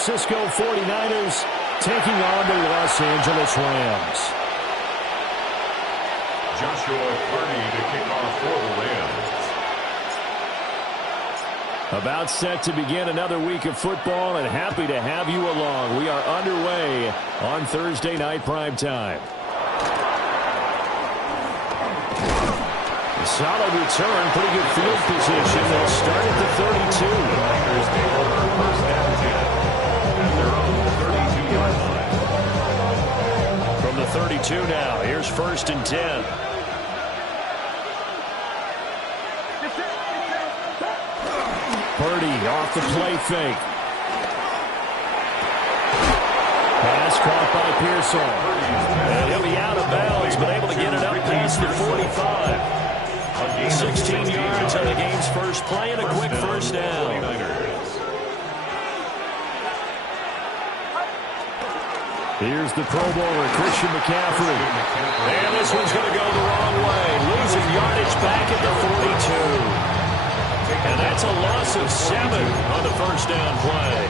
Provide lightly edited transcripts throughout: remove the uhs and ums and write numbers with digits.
Francisco 49ers taking on the Los Angeles Rams. Joshua Purdy to kick off for the Rams. About set to begin another week of football, and happy to have you along. We are underway on Thursday night primetime. Solid return, pretty good field position. They'll start at the 32. Niners take over first down 10 at their own 32-yard line. From the 32 now, here's first and 10. Purdy off the play fake. Pass caught by Pearsall. And he'll be out of bounds, but able to get it up past the 45. 16 yards on the game's first play and a quick first down. Here's the Pro Bowler, Christian McCaffrey. And this one's going to go the wrong way. Losing yardage back at the 42. And that's a loss of 7 on the first down play.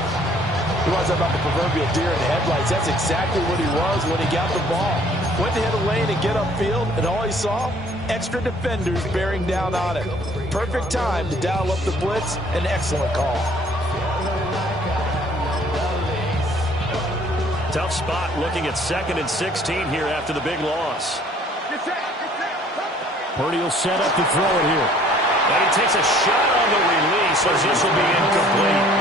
He was about the proverbial deer in the headlights. That's exactly what he was when he got the ball. Went to hit a lane and get upfield, and all he saw, extra defenders bearing down on him. Perfect time to dial up the blitz. An excellent call. Tough spot looking at 2nd and 16 here after the big loss. Purdy will set up to throw it here. And he takes a shot on the release as this will be incomplete.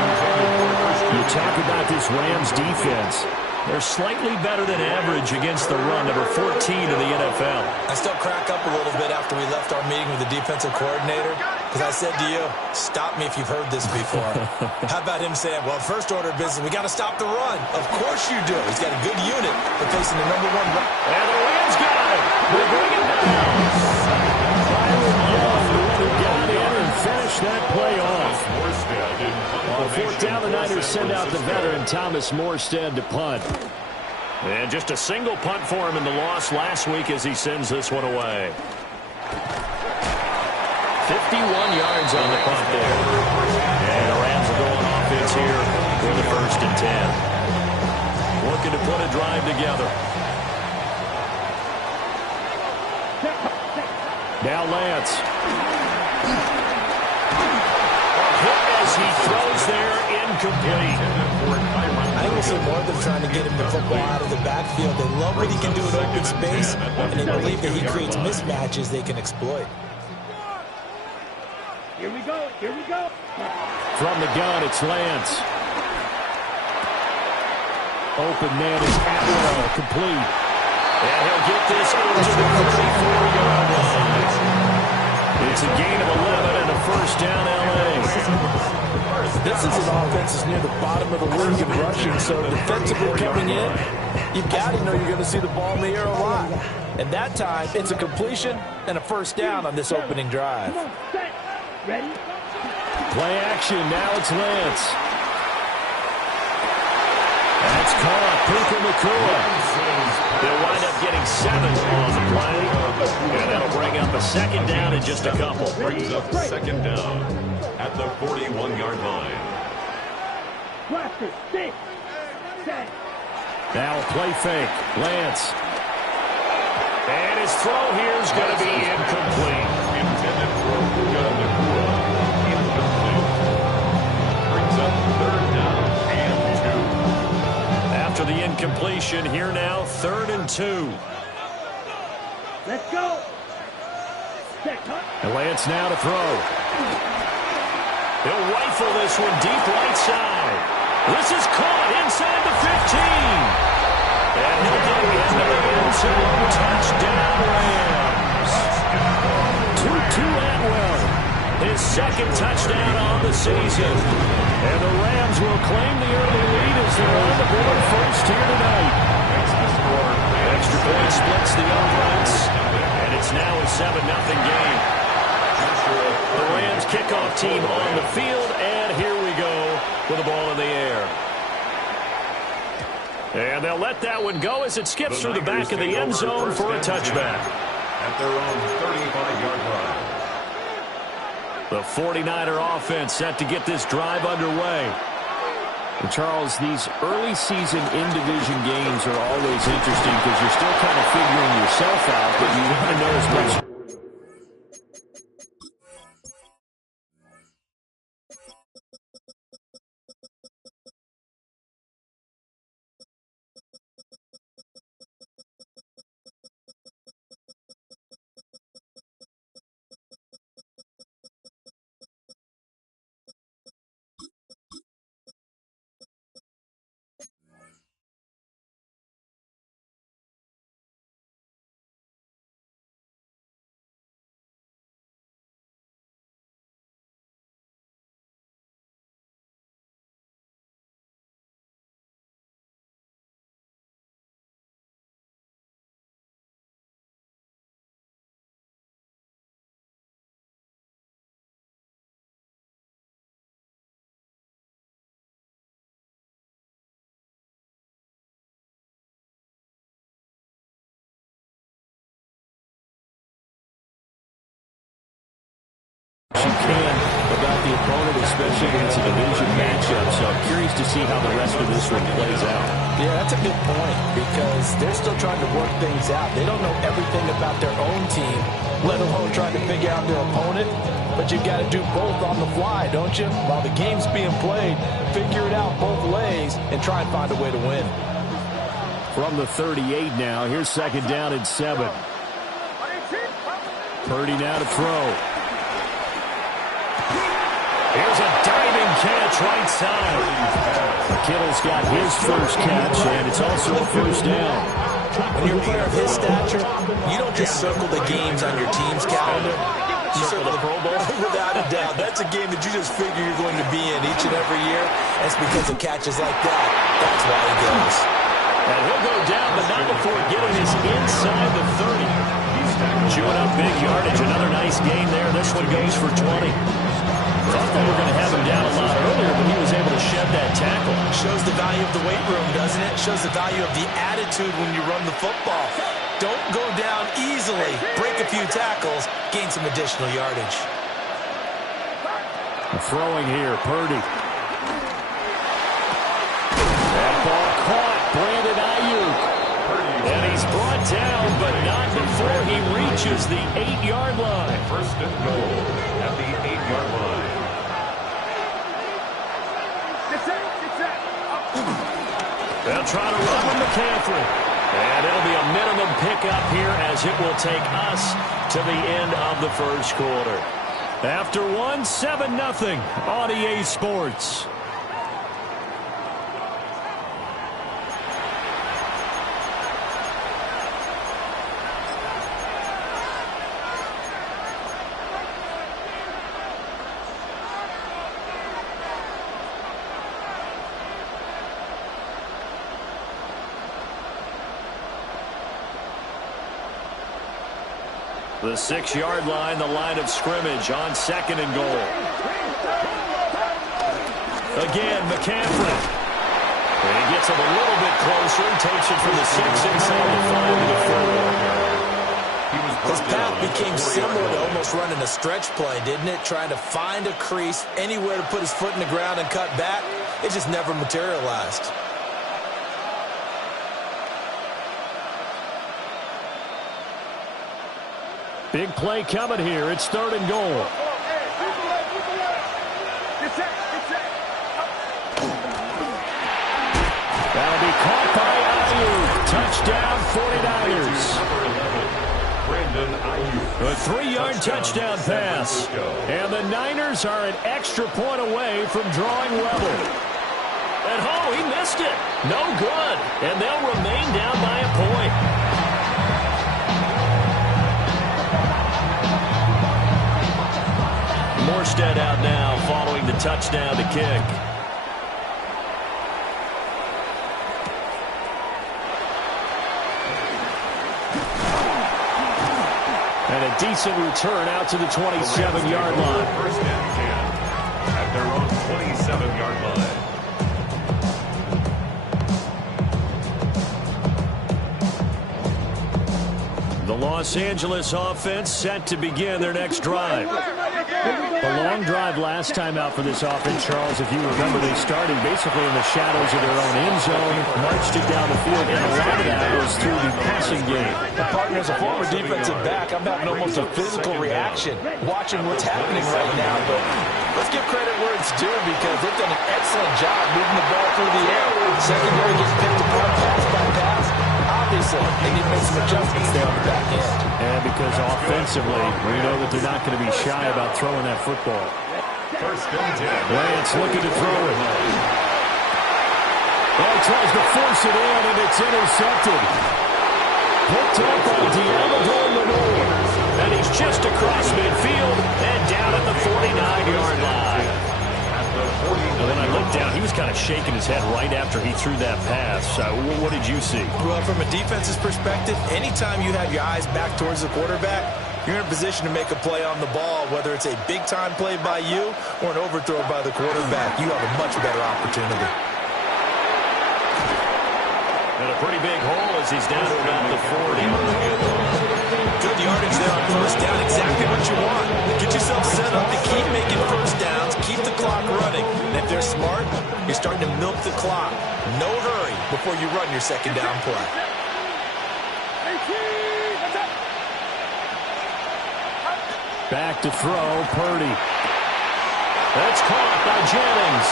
You talk about this Rams defense. They're slightly better than average against the run, number 14 in the NFL. I still crack up a little bit after we left our meeting with the defensive coordinator because I said to you, stop me if you've heard this before. How about him saying, well, first order of business, we got to stop the run. Of course you do. He's got a good unit for facing the number 1 run. And the Rams got it. They bring it down. Finish that play off. On 4th down, the Niners send out the veteran Thomas Morstead to punt. And just a single punt for him in the loss last week as he sends this one away. 51 yards on the punt there. And the Rams will go on offense here for the first and 10. Looking to put a drive together. Now Lance. As he throws there, incomplete. I think we'll see more of them trying to get him the football out of the backfield. They love what he can do in open space, and they believe that he creates mismatches they can exploit. Here we go. Here we go. From the gun, it's Lance. Open man is Atwell, complete. And he'll get this over to the 34-yard line. It's a gain of 11 and a first down, L.A. This is an offense that's near the bottom of the league in rushing, so defensively coming in, you've got to know you're going to see the ball in the air a lot. And that time, it's a completion and a first down on this opening drive. Ready? Play action, now it's Lance. That's caught, Puka Nacua. They'll wind up getting 7 on the play. And that'll bring up a second down in just a couple. Brings up second down at the 41-yard line. Now a play fake. Lance. And his throw here is going to be incomplete. Intended for Puka Nacua. Incomplete. Brings up 3rd down and 2. After the incompletion, here now, 3rd and 2. Let's go. And Lance now to throw. He'll rifle this one deep right side. This is caught inside the 15. And he'll get into the end zone. Touchdown, Rams. 2-2 Atwell. His 2nd touchdown on the season. And the Rams will claim the early lead as they're on the board first here tonight. Extra point splits the uprights. And it's now a 7-0 game. The Rams kickoff team on the field, and here we go with the ball in the air. And they'll let that one go as it skips through the back of the end zone for a touchback. At their own 35-yard line. The 49er offense set to get this drive underway. And Charles, these early season in-division games are always interesting because you're still kind of figuring yourself out, but you want to know as much. You can about the opponent, especially against a division matchup. So I'm curious to see how the rest of this one plays out. Yeah, that's a good point because they're still trying to work things out. They don't know everything about their own team, let alone trying to figure out their opponent. But you've got to do both on the fly, don't you? While the game's being played, figure it out both ways and try and find a way to win. From the 38 now, here's second down and 7. Purdy now to throw. Here's a diving catch right side. Kittle's got his first catch, and it's also a first down. When you're a player of his stature, you don't just circle the games on your team's calendar. You circle the Pro Bowl. Without a doubt. That's a game that you just figure you're going to be in each and every year. And it's because of catches like that. That's why he goes. And he'll go down, but not before getting this inside the 30. Chewing up big yardage. Another nice gain there. This one goes for 20. Thought they were going to have him down a lot earlier, but he was able to shed that tackle. Shows the value of the weight room, doesn't it? Shows the value of the attitude when you run the football. Don't go down easily. Break a few tackles. Gain some additional yardage. Throwing here, Purdy. That ball caught. Brandon Ayuk. And he's brought down, but not before he reaches the 8-yard line. First and goal at the 8-yard line. They'll try to run with McCaffrey. And it'll be a minimum pickup here as it will take us to the end of the first quarter. After 1, 7-0 on EA Sports. The 6-yard line, the line of scrimmage on second and goal. Again, McCaffrey. And he gets him a little bit closer and takes it from the 6 inside the 5 to the 4. His path became similar to almost running a stretch play, didn't it? Trying to find a crease, anywhere to put his foot in the ground and cut back. It just never materialized. Big play coming here. It's third and goal. That'll be caught by Ayuk. Touchdown 49ers. A 3-yard touchdown pass. And the Niners are an extra point away from drawing level. And oh, he missed it. No good. And they'll remain down by a point. Morstead out now following the touchdown to kick. And a decent return out to the 27-yard line. First and 10 at their own 27-yard line. The Los Angeles offense set to begin their next drive. A long drive last time out for this offense, Charles. If you remember, they started basically in the shadows of their own end zone, marched it down the field, and a lot of that was through the passing game. The partner, as a former defensive back, I'm having almost a physical reaction watching what's happening right now. But let's give credit where it's due because they've done an excellent job moving the ball through the air. Secondary gets picked apart pass by pass. Obviously, they need to make some adjustments there on the back end. And because offensively, we know that they're not going to be shy about throwing that football. Lance looking to throw it. Oh, he tries to force it in, and it's intercepted. Picked up by Diamador Lenore. And he's just across midfield and down at the 49-yard line. And when I looked down, he was kind of shaking his head right after he threw that pass. What did you see? Well, from a defense's perspective, anytime you have your eyes back towards the quarterback, you're in a position to make a play on the ball, whether it's a big-time play by you or an overthrow by the quarterback. You have a much better opportunity. And a pretty big hole as he's down to about the 40. Good yardage there on first down. Exactly what you want. Get yourself set up to keep making first downs, keep the clock running. And if they're smart, you're starting to milk the clock. No hurry before you run your second down play. Back to throw, Purdy. That's caught by Jennings.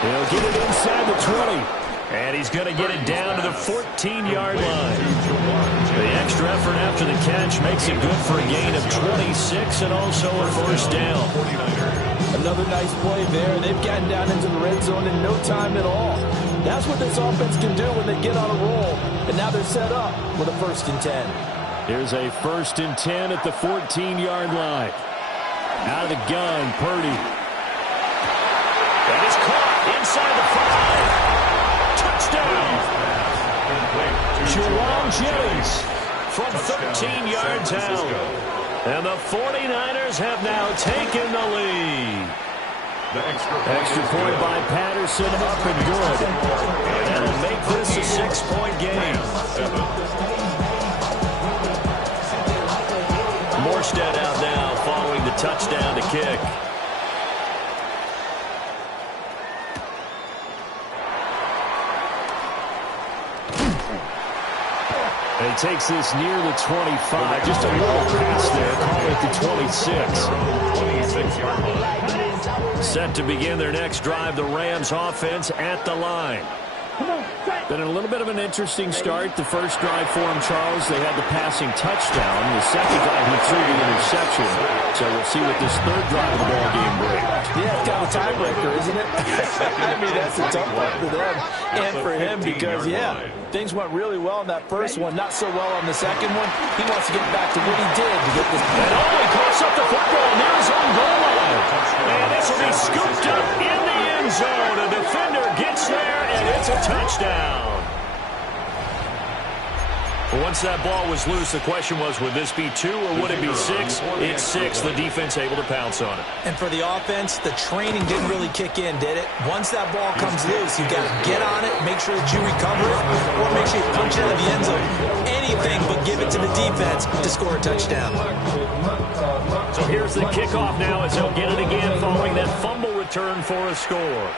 He'll get it inside the 20. And he's going to get it down to the 14-yard line. The extra effort after the catch makes it good for a gain of 26 and also a first down. Another nice play there. They've gotten down into the red zone in no time at all. That's what this offense can do when they get on a roll. And now they're set up with a 1st and 10. Here's a 1st and 10 at the 14-yard line. Out of the gun, Purdy. That is caught inside the 5. Touchdown! Jerome Jennings from 13 yards out. And the 49ers have now taken the lead. Extra point by Patterson, up and good. And it'll make this a 6-point game. Morstead out now following the touchdown to kick. And he takes this near the 25. Just a little pass there. Call it the 26. Set to begin their next drive, the Rams offense at the line. Been a little bit of an interesting start. The first drive for him, Charles, they had the passing touchdown. The second drive, he threw the interception. So we'll see what this third drive of the ball game brings. Yeah, it's kind of a tiebreaker, isn't it? I mean, that's a tough one for them and for him because, yeah, things went really well in that first one, not so well on the second one. He wants to get back to what he did to get this. And he coughs up the football near his own goal line. And this will be scooped up in the end zone. A defender gets there, and it's a touchdown. Well, once that ball was loose, the question was, would this be 2 or would it be 6? It's 6. The defense able to pounce on it. And for the offense, the training didn't really kick in, did it? Once that ball comes loose, you've got to get on it, make sure that you recover it, or make sure you punch it out of the end zone. Anything but give it to the defense to score a touchdown. So here's the kickoff now as they'll get it again following that fumble return for a score.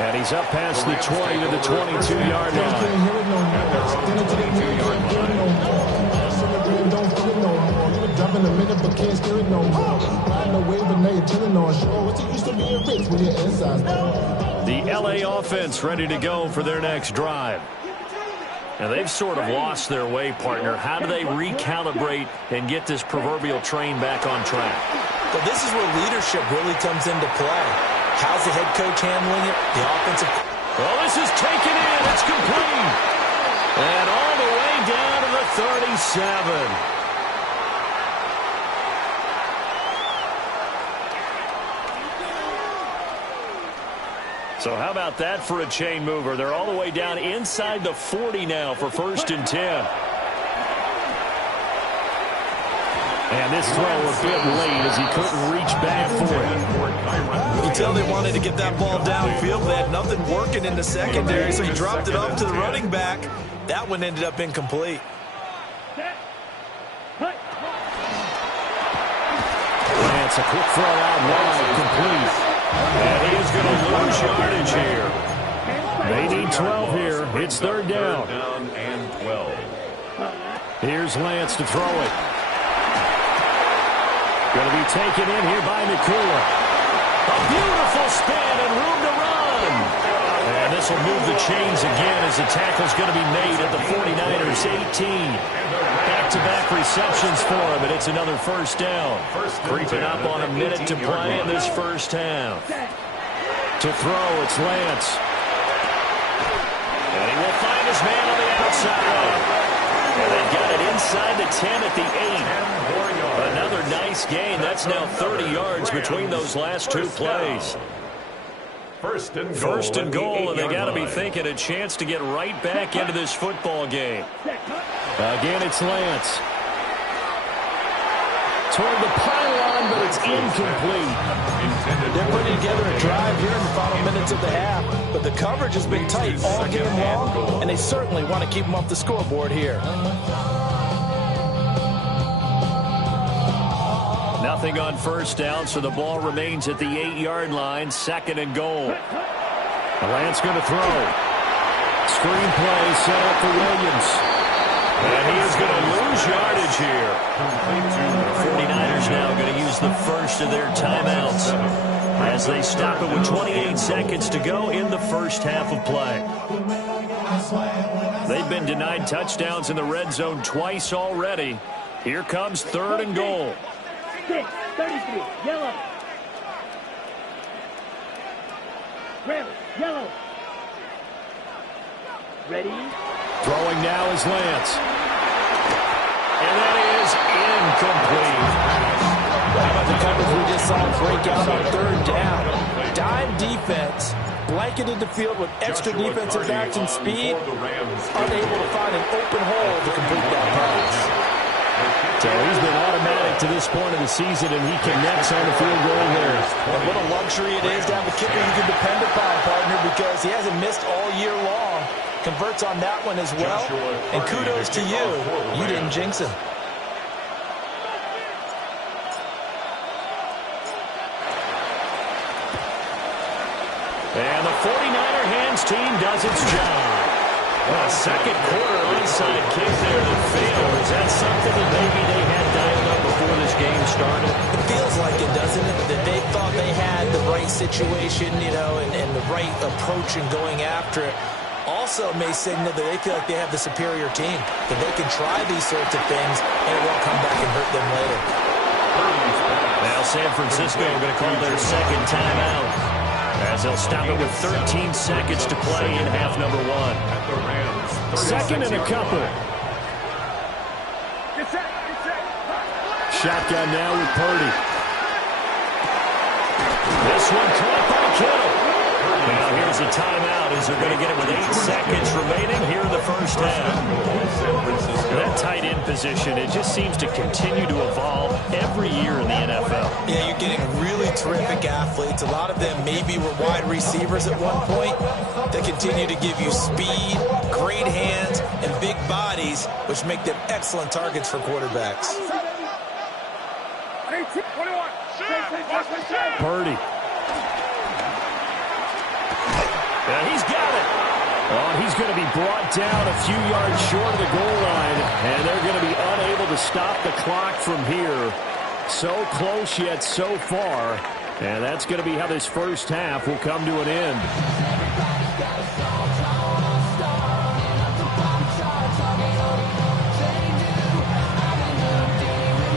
And he's up past the 20 to the 22-yard line. The LA offense ready to go for their next drive. Now, they've sort of lost their way, partner. How do they recalibrate and get this proverbial train back on track? But this is where leadership really comes into play. How's the head coach handling it? The offensive... Well, this is taken in. It's complete. And all the way down to the 37. So how about that for a chain mover? They're all the way down inside the 40 now for 1st and 10. And this throw a bit late as he couldn't reach back for it. You can tell they wanted to get that ball downfield. They had nothing working in the secondary, so he dropped it off to the running back. That one ended up incomplete. Lance, a quick throw out wide, complete. And he is going to lose yardage here. They need 12 here. It's third down. Third down and 12. Here's Lance to throw it. Going to be taken in here by McCool. A beautiful spin and room to run. And this will move the chains again as the tackle's going to be made at the 49ers 18. Back-to-back receptions for him, and it's another first down. Creeping up on a minute to play in this first half. To throw, it's Lance. And he will find his man on the outside. And they've got it inside the 10 at the 8. Another nice gain. That's now 30 yards between those last two plays. First and goal, and they got to be thinking a chance to get right back into this football game. Again, it's Lance. Toward the pylon, but it's incomplete. They're putting together a drive here in the final minutes of the half, but the coverage has been tight all game long, and they certainly want to keep them off the scoreboard here. Nothing on first down, so the ball remains at the 8-yard line, second and goal. Lance going to throw. Screen play set up for Williams. And he is going to lose yardage here. The 49ers now going to use the first of their timeouts as they stop it with 28 seconds to go in the first half of play. They've been denied touchdowns in the red zone twice already. Here comes third and goal. 33, yellow. Red, yellow. Ready? Throwing now is Lance. And that is incomplete. How about the coverage we just saw break out on third down? Dime defense, blanketed the field with extra defensive backs and speed, unable to find an open hole to complete that pass. So he's been automatic to this point of the season, and he connects on the field goal there. And what a luxury it is to have a kicker you can depend upon, partner, because he hasn't missed all year long. Converts on that one as well. And kudos to you. You didn't jinx him. And the 49er hands team does its job. Well, a second quarter onside kick there that failed. Is that something that maybe they had dialed up before this game started? It feels like it, doesn't it? That they thought they had the right situation, you know, and the right approach in going after it. Also may signal that they feel like they have the superior team, that they can try these sorts of things and it won't come back and hurt them later. Now San Francisco are going to call their second timeout as they'll stop it with 13 seconds to play in half number one. Second and a couple. Shotgun now with Purdy. This one caught by Kittle. Now here's a timeout as they're going to get it with 8 seconds remaining here in the first half. That tight end position, it just seems to continue to evolve every year in the NFL. Yeah, you're getting really terrific athletes. A lot of them maybe were wide receivers at one point. They continue to give you speed, great hands, and big bodies, which make them excellent targets for quarterbacks. Purdy. And he's got it. Oh, he's going to be brought down a few yards short of the goal line, and they're going to be unable to stop the clock from here. So close yet so far, and that's going to be how this first half will come to an end.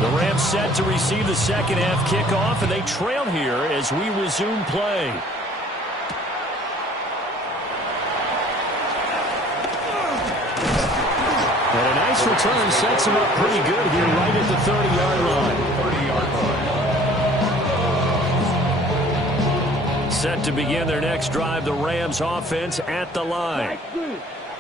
The Rams set to receive the second half kickoff, and they trail here as we resume play. And a nice return sets him up pretty good here right at the 30-yard line. Set to begin their next drive, the Rams offense at the line.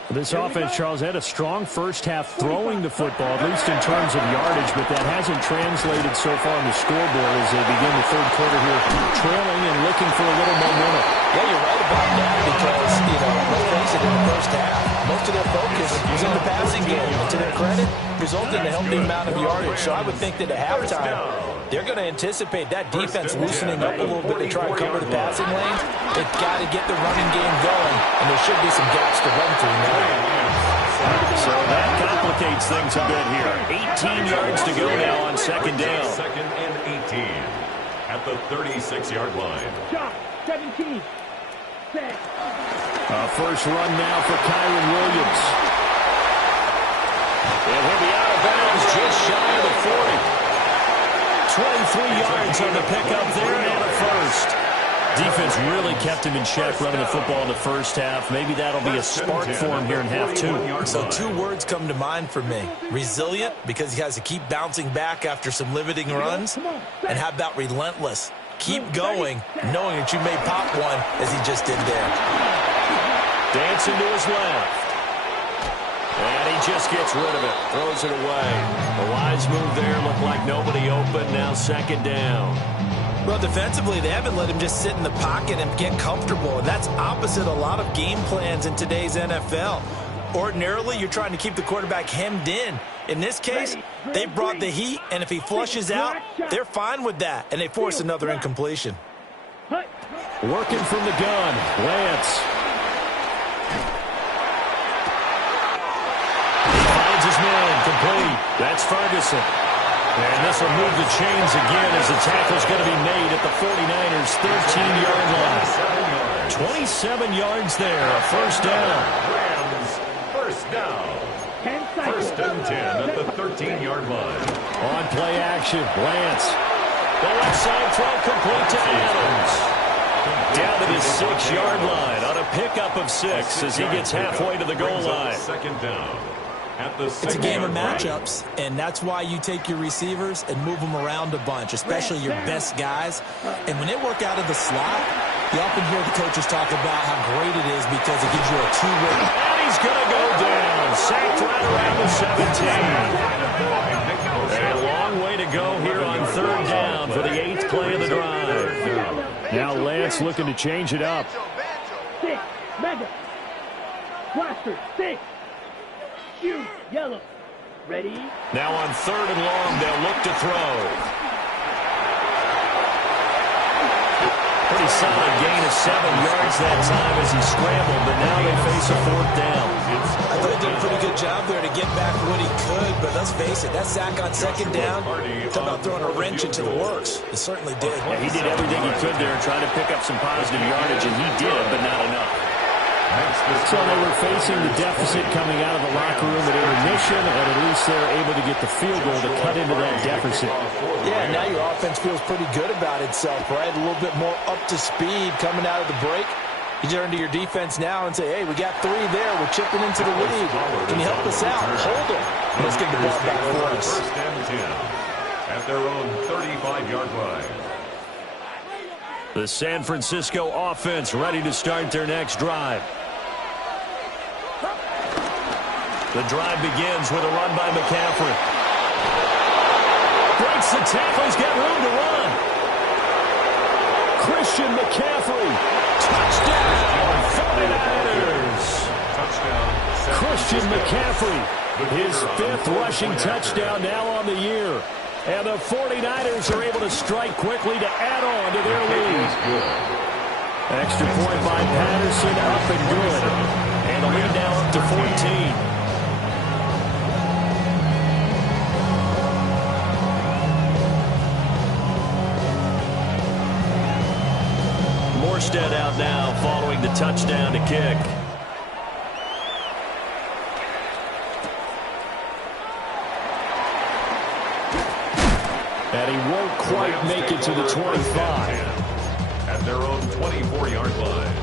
This offense, Charles, had a strong first half throwing the football, at least in terms of yardage, but that hasn't translated so far on the scoreboard as they begin the third quarter here, trailing and looking for a little momentum. Yeah, you're right about that because, you know, let's face it, in the first half. Most of their focus was in the passing game, and to their credit, resulted in a healthy amount of yardage. So I would think that at halftime, they're going to anticipate that defense loosening up a little bit to try and cover the passing lanes. They've got to get the running game going, and there should be some gaps to run through now. So that complicates things a bit here. 18 yards to go now on second down. Second and 18 at the 36-yard line. Shot, 17. Set. First run now for Kyron Williams. And he'll be out of bounds just shy of the 40. 23 yards on the pickup there and a first. Defense really kept him in check running the football in the first half. Maybe that'll be a spark for him here in half two. So two words come to mind for me. Resilient, because he has to keep bouncing back after some limiting runs. And how about relentless? Keep going, knowing that you may pop one, as he just did there. Dancing to his left. And he just gets rid of it. Throws it away. A wise move there. Looked like nobody open. Now second down. Well, defensively, they haven't let him just sit in the pocket and get comfortable. And that's opposite a lot of game plans in today's NFL. Ordinarily, you're trying to keep the quarterback hemmed in. In this case, they brought the heat, and if he flushes out, they're fine with that, and they force another incompletion. Working from the gun, Lance. He finds his man, complete. That's Ferguson. And this will move the chains again as the tackle's going to be made at the 49ers' 13-yard line. 27 yards there, a first down. Rams, first down. First and 10 at the 13-yard line. On play action, Lance. The left side throw complete to Adams. Down to the 6-yard line on a pickup of 6 as he gets halfway to the goal line. Second down. It's a game of matchups, and that's why you take your receivers and move them around a bunch, especially your best guys. And when they work out of the slot, you often hear the coaches talk about how great it is because it gives you a two-way. And he's going to go down. Sacked right around the 17. A long way to go here on third down for the 8th play of the drive. Now Lance looking to change it up. 6, mega. Blaster, 6. Shoot, yellow. Ready? Now on third and long, they'll look to throw. Pretty solid gain of 7 yards that time as he scrambled, but now they face a fourth down. I thought he did a pretty good job there to get back what he could, but let's face it, that sack on second down, talk about throwing a wrench into the works. It certainly did. Yeah, he did everything he could there, trying to pick up some positive yardage, and he did, but not enough. So they were facing the deficit coming out of the locker room at intermission, and at least they're able to get the field goal to cut into that deficit. Yeah, now your offense feels pretty good about itself, right? A little bit more up to speed coming out of the break. You turn to your defense now and say, hey, we got 3 there. We're chipping into the lead. Can you help us out? Hold them. Let's get the ball back for us. First and 10 at their own 35-yard line. The San Francisco offense ready to start their next drive. The drive begins with a run by McCaffrey. Breaks the tackle. He's got room to run. Christian McCaffrey. Touchdown, 49ers. Touchdown. Christian McCaffrey. His 5th rushing touchdown now on the year. And the 49ers are able to strike quickly to add on to their lead. Extra point by Patterson, up and good. And the lead now up to 14. Morstead out now following the touchdown to kick. And he won't quite make it to the 25. At their own 24-yard line.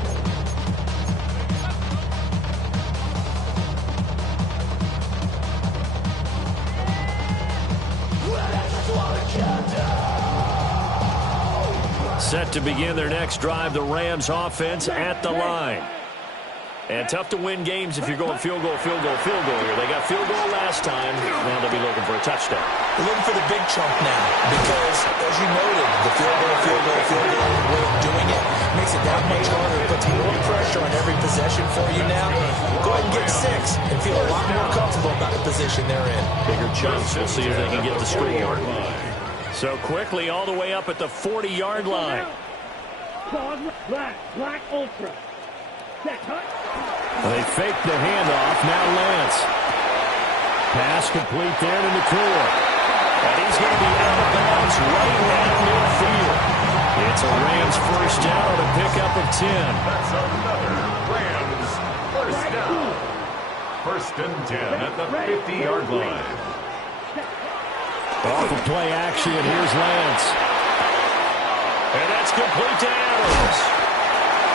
Set to begin their next drive, the Rams offense at the line. And tough to win games if you're going field goal, field goal, field goal here. They got field goal last time. Now they'll be looking for a touchdown. They're looking for the big chunk now because, as you noted, the field goal way of doing it makes it that much harder. It puts more pressure on every possession for you now, go ahead and get 6 and feel a lot more comfortable about the position they're in. Bigger chunks. We'll see if they can get the score. So quickly all the way up at the 40-yard line. Black ultra. They fake the handoff. Now Lance. Pass complete there to McCool. And he's going to be out of bounds right at midfield. It's a Rams first down on a pickup of 10. That's another Rams first down. First and 10 at the 50-yard line. Off of play action, here's Lance. And that's complete to Adams.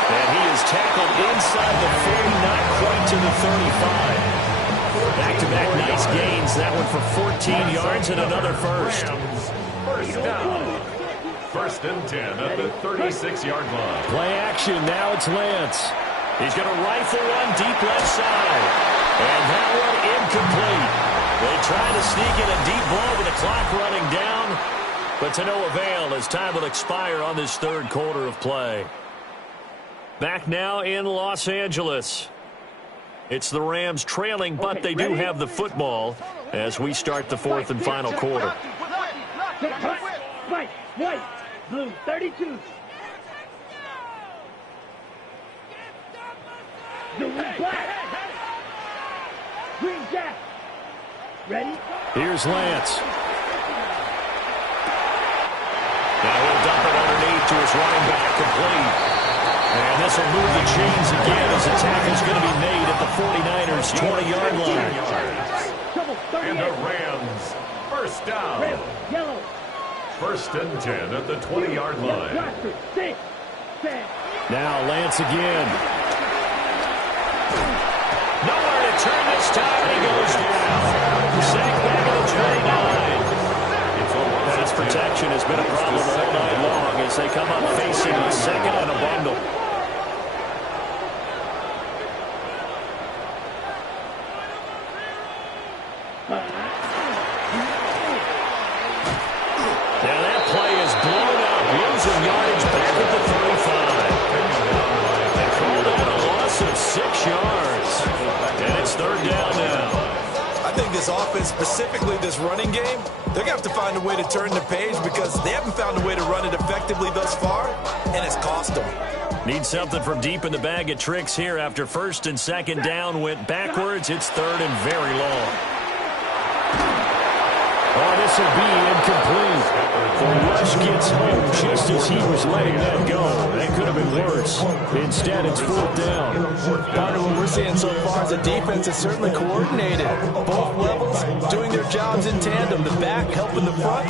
And he is tackled inside the 40, not quite to the 35. Back-to-back nice gains. That one for 14 yards and another first. First down. First and 10 at the 36-yard line. Play action. Now it's Lance. He's going to rifle one deep left side. And that one incomplete. They try to sneak in a deep ball with the clock running down. But to no avail as time will expire on this third quarter of play. Back now in Los Angeles. It's the Rams trailing, but they do have the football as we start the fourth and final quarter. White, blue, 32. Black. Green jack. Ready? Here's Lance. Now he'll dump it underneath to his running back, complete. And this will move the chains again as the tackle's going to be made at the 49ers' 20-yard line. And the Rams first down. Yellow. First and 10 at the 20-yard line. Now Lance again. Nowhere to turn this time, and he goes down. Sacked back at the 29. Pass protection has been a problem all night long as they come up facing a second and a bundle. Now that play is blown up, losing yardage back at the 35. They called out a loss of 6 yards. And it's third down now. I think this offense, specifically this running game, they're going to have to find a way to turn the page because they haven't found a way to run it effectively thus far, and it's cost them. Need something from deep in the bag of tricks here after first and second down went backwards. It's third and very long. Oh, this will be incomplete. The rush gets home just as he was letting that go. That could have been worse. Instead, it's fourth down. Part of what we're seeing so far is the defense is certainly coordinated. Both levels doing their jobs in tandem. The back helping the front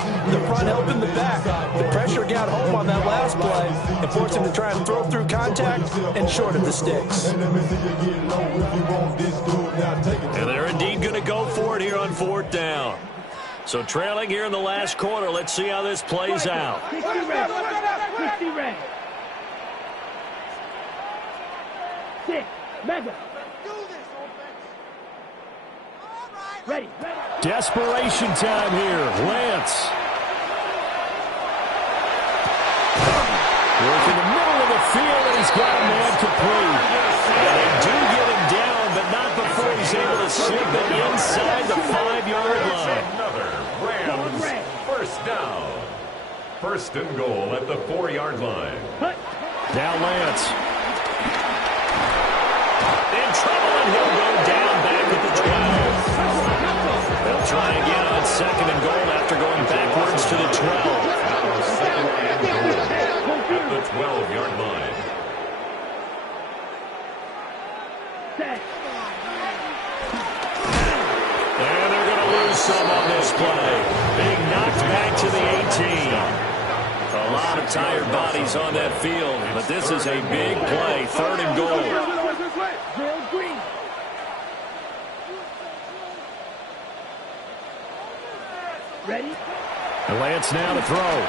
helping the back. The pressure got home on that last play and forced him to try and throw through contact and short of the sticks. And they're indeed going to go for it here on fourth down. So trailing here in the last quarter. Let's see how this plays out. 60 red. 6, mega. Ready. Desperation time here. Lance. Work in the middle of the field, and he's got a man complete. And they do get him down, but not before he's able to slip it inside the 5-yard line. Another Rams first down. First and goal at the 4-yard line. Now Lance. In trouble, and he'll go down back at the 12. They'll try again on second and goal after going backwards to the 12. Second and goal at the 12-yard line. And they're going to lose some on this play. Being knocked back to the 18. A lot of tired bodies on that field, but this is a big play. Third and goal. Ready? Lance now to throw.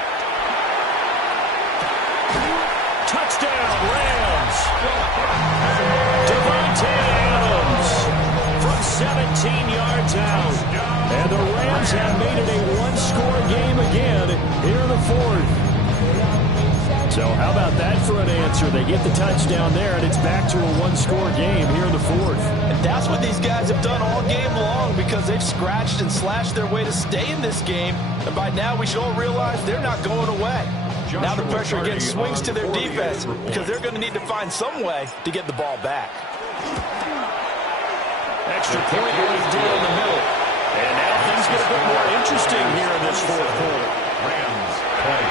Touchdown, Rams. Devontae Adams from 17 yards out. And the Rams have made it a one-score game again here in the fourth. So how about that for an answer? They get the touchdown there, and it's back to a one-score game here in the fourth. And that's what these guys have done all game long because they've scratched and slashed their way to stay in this game. And by now, we should all realize they're not going away. Now the pressure again swings to their defense because they're going to need to find some way to get the ball back. Extra point right down the middle. And now things get a bit more interesting here in this fourth quarter. Rams play.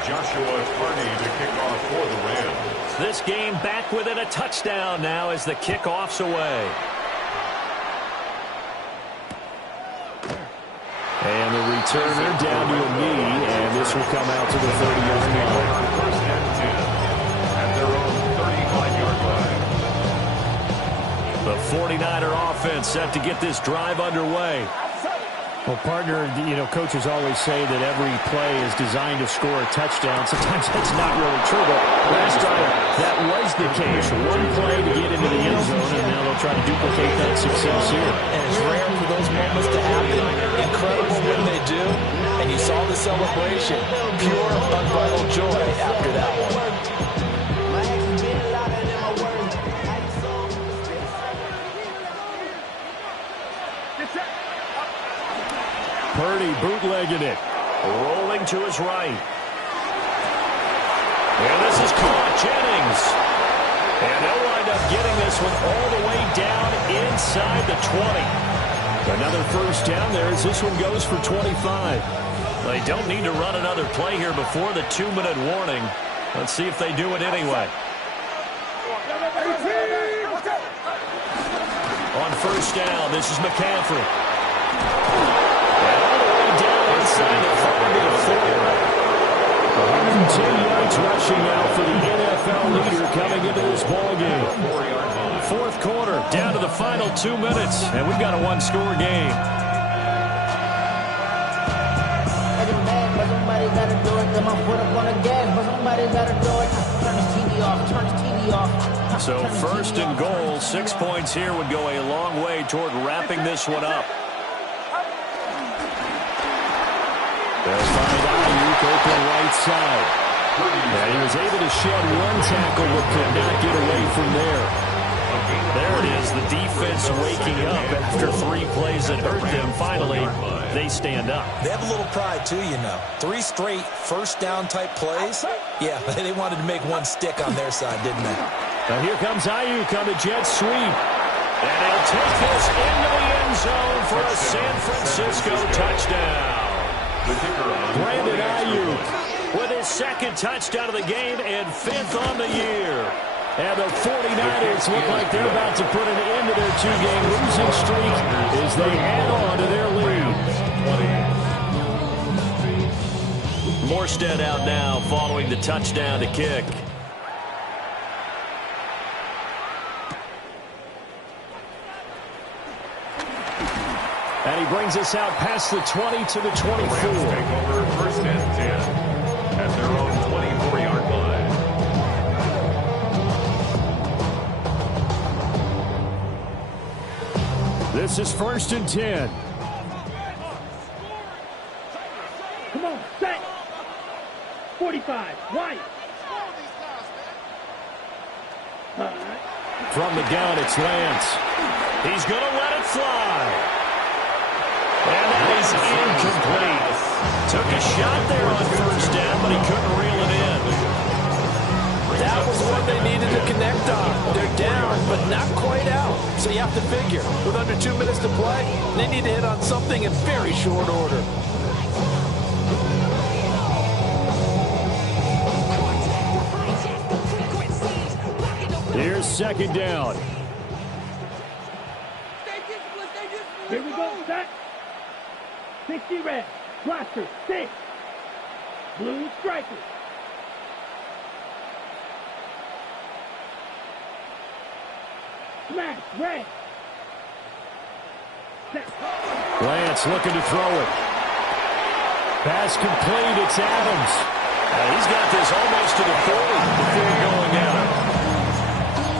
Joshua Carney to kick off for the Rams. This game back within a touchdown now as the kickoff's away. And the returner down to a knee, and this will come out to the 30-yard line. First and 10 at their own 35-yard line. The 49er offense set to get this drive underway. Well, partner, coaches always say that every play is designed to score a touchdown. Sometimes that's not really true, but last drive, that was the case. One play to get into the end zone, and now they'll try to duplicate that success here. And it's rare for those moments to happen. Incredible when they do. And you saw the celebration. Pure, unbridled joy after that one. Purdy bootlegging it. Rolling to his right. And this is caught. Jennings. And they'll wind up getting this one all the way down inside the 20. Another first down there as this one goes for 25. They don't need to run another play here before the 2-minute warning. Let's see if they do it anyway. On first down, this is McCaffrey. Inside the 5-4. 110 yards rushing now for the NFL leader coming into this ballgame. Fourth quarter, down to the final 2 minutes, and we've got a one-score game. Somebody gotta do it. Got my foot up on the gas, but somebody gotta do it. Turn the TV off. Turn the TV off. So first and goal, 6 points here would go a long way toward wrapping this one up. They'll find Ayuk open right side. Yeah, he was able to shed one tackle but could not get away from there. There it is, the defense waking up after 3 plays that hurt them. Finally, they stand up. They have a little pride, too, 3 straight first-down type plays. Yeah, they wanted to make one stick on their side, didn't they? Now here comes Ayuk on the jet sweep. And he'll take this into the end zone for a San Francisco touchdown. Brandon Ayuk with his second touchdown of the game and 5th on the year. And the 49ers look like they're about to put an end to their 2-game losing streak as they add on to their lead. Morstead out now following the touchdown to kick. And he brings us out past the 20 to the 24. Rams take over first and 10 at their own 24-yard line. This is first and 10. Come on, set. 45, White. From the gun, it's Lance. He's going to let it fly. And that is incomplete. Took a shot there on first down, but he couldn't reel it in. That was what they needed to connect on. They're down, but not quite out. So you have to figure, with under 2 minutes to play, they need to hit on something in very short order. Here's second down. Here we go, set. 60 red. Blaster, 6. Blue striker. Smash, red. Set. Lance looking to throw it. Pass complete, it's Adams. He's got this almost to the 40 before going out.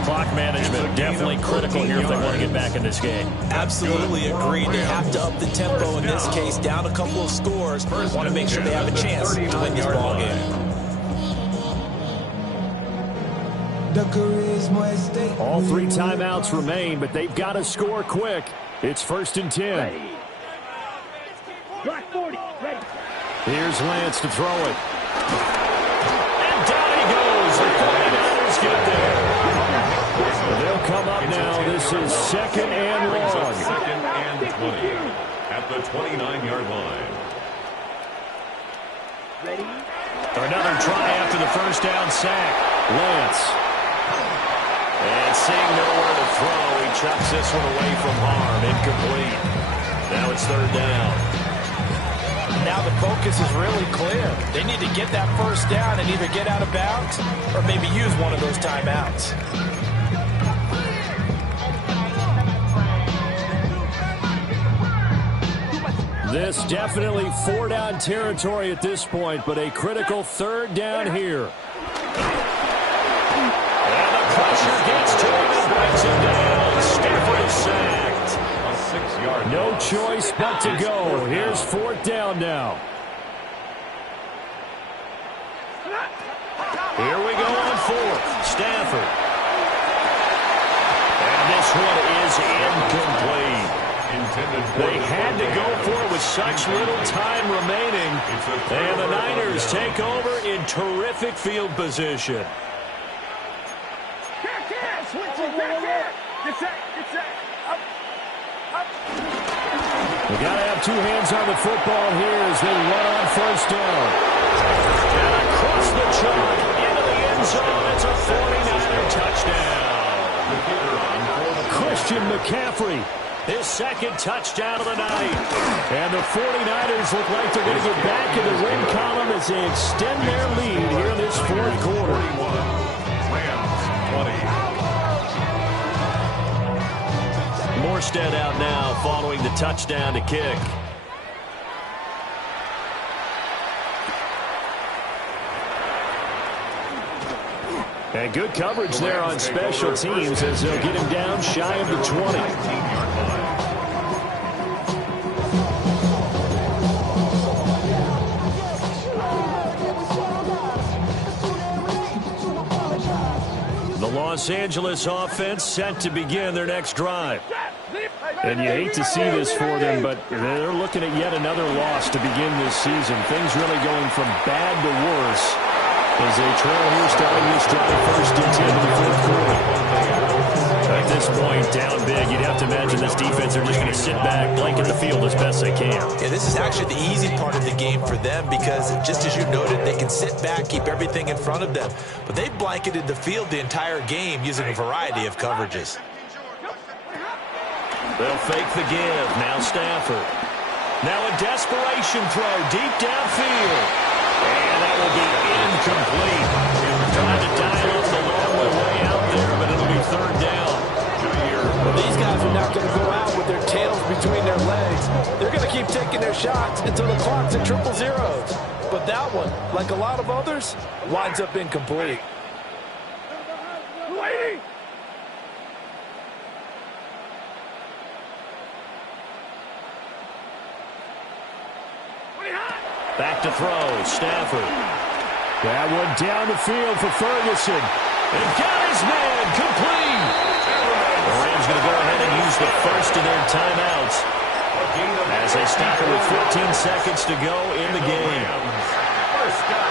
Clock clock management, definitely critical here if they want to get back in this game. Absolutely agreed. They have to up the tempo in this case, down a couple of scores. Want to make sure they have a chance to win this ball game. All 3 timeouts remain, but they've got to score quick. It's 1st and 10. Ready. Black 40. Ready. Here's Lance to throw it. And down he goes. The 49ers get there. They'll come up now. This is 2nd and long. 2nd and 20 at the 29-yard line. Ready. Another try after the first down sack. Lance. And seeing nowhere to throw, he chucks this one away from harm. Incomplete. Now it's 3rd down. Now the focus is really clear. They need to get that first down and either get out of bounds or maybe use one of those timeouts. This definitely 4-down territory at this point, but a critical 3rd down here. And the pressure gets to him and breaks him down. Stafford is sacked. A 6-yard No loss. choice but to go. Here's 4th down now. Here we go on 4th. Stafford. And this one is incomplete. They had to go for it with such little time remaining. And the Niners take over in terrific field position. We got to have 2 hands on the football here as they run on 1st down. And across the chalk into the end zone. It's a 49er touchdown. Christian McCaffrey. His 2nd touchdown of the night. And the 49ers look like they're going to get back in the win column as they extend their lead here in this 4th quarter. Morstead out now following the touchdown to kick. And good coverage there on special teams as they'll get him down shy of the 20. The Los Angeles offense set to begin their next drive. And you hate to see this for them, but they're looking at yet another loss to begin this season. Things really going from bad to worse as they trail here starting this drive 1st and 10 in the 4th quarter. At this point, down big, you'd have to imagine this defense are just going to sit back, blanket the field as best they can. Yeah, this is actually the easy part of the game for them because, just as you noted, they can sit back, keep everything in front of them. But they've blanketed the field the entire game using a variety of coverages. They'll fake the give. Now Stafford. Now a desperation throw deep downfield. And that will be incomplete. Trying to dial up the long way out there, but it'll be 3rd down. Well, these guys are not going to go out with their tails between their legs. They're going to keep taking their shots until the clock's at 000. But that one, like a lot of others, winds up incomplete. Back to throw. Stafford. That one down the field for Ferguson. And got his man. Complete. The Rams going to go ahead and use the first of their timeouts as they stop it with 15 seconds to go in the game.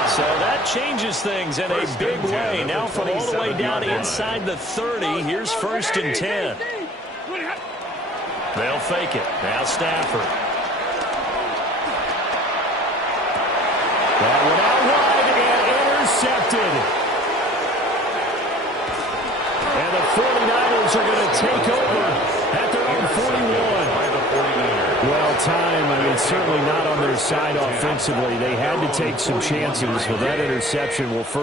So that changes things in a big way. Now from all the way down inside the 30, here's 1st and 10. They'll fake it. Now Stafford. That one out wide and intercepted. And the 49ers are going to take over at their own 41. Well, time, certainly not on their side offensively. They had to take some chances, but that interception will further